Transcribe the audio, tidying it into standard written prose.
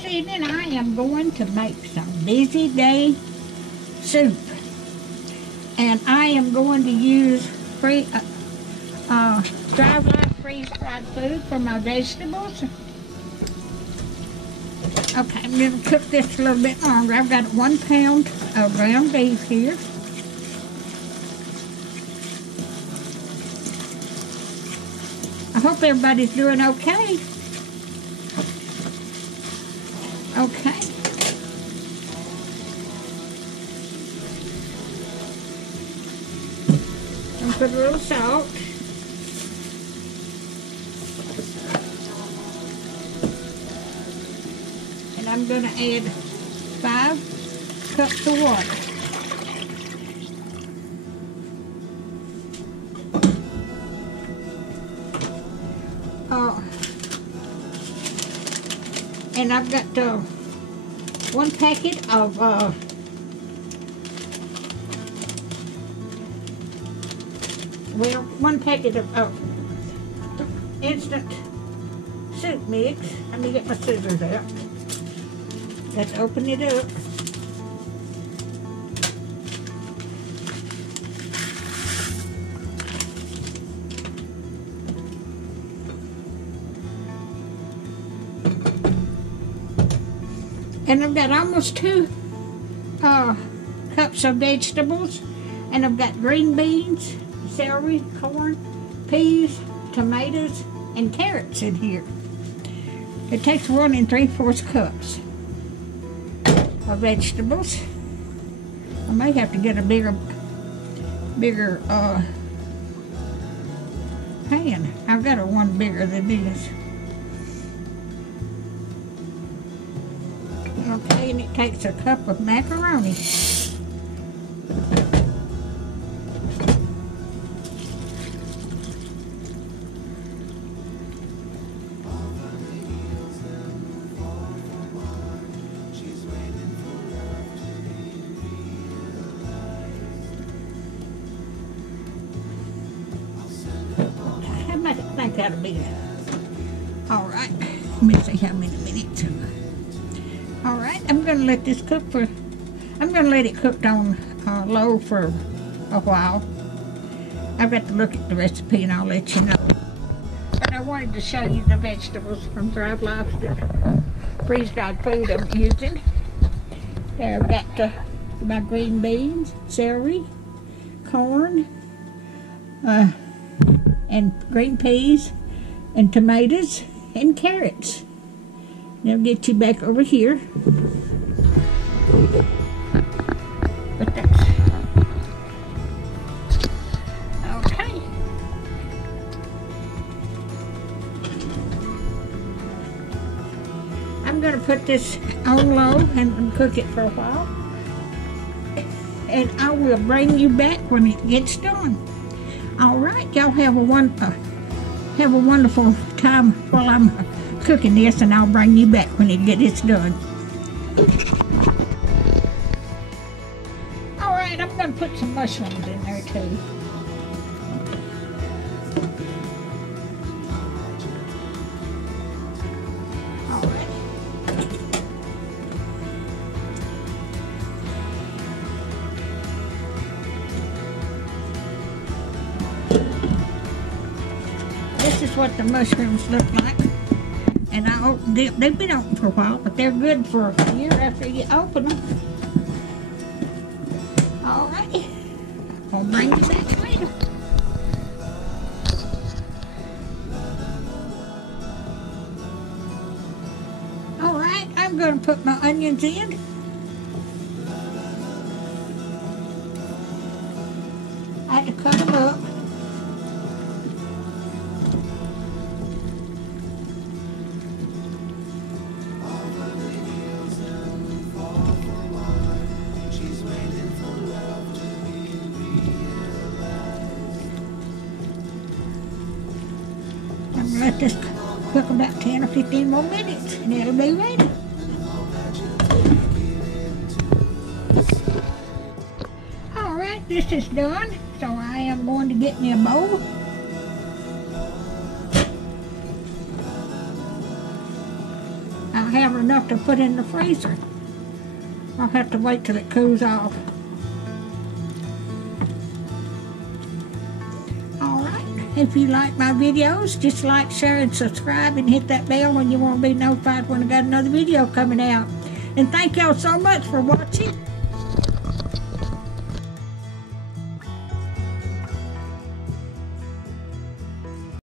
this evening I am going to make some busy day soup. And I am going to use dry life freeze-dried food for my vegetables. Okay, I'm going to cook this a little bit longer. I've got 1 pound of ground beef here. I hope everybody's doing okay. Okay. I'll put a little salt. And I'm going to add 5 cups of water. And I've got 1 packet of well, 1 packet of instant soup mix. Let me get my scissors out. Let's open it up. And I've got almost 2 cups of vegetables. And I've got green beans, celery, corn, peas, tomatoes, and carrots in here. It takes 1 3/4 cups of vegetables. I may have to get a bigger pan. I've got one bigger than this. Okay, and it takes a cup of macaroni. I think that'll be it. All right, let me see how many minutes. All right, I'm going to let this cook I'm going to let it cook on low for a while. I've got to look at the recipe and I'll let you know. But I wanted to show you the vegetables from Dry Life, the freeze-dried food I'm using. There, I've got my green beans, celery, corn, and green peas, and tomatoes, and carrots. Now get you back over here. But that's okay. I'm going to put this on low and cook it for a while. And I will bring you back when it gets done. All right, y'all have a wonderful time while I'm cooking this, and I'll bring you back when it gets done. All right, I'm going to put some mushrooms in there too. All right. This is what the mushrooms look like. And I opened them. They've been open for a while, but they're good for a year after you open them. All right. I'll bring you back later. All right, I'm going to put my onions in. I had to cut them up. Let this cook about 10 or 15 more minutes and it'll be ready. Alright, this is done, so I am going to get me a bowl. not have enough to put in the freezer. I'll have to wait till it cools off. Alright, if you like my videos, just like, share, and subscribe, and hit that bell when you want to be notified when I got another video coming out. And thank y'all so much for watching.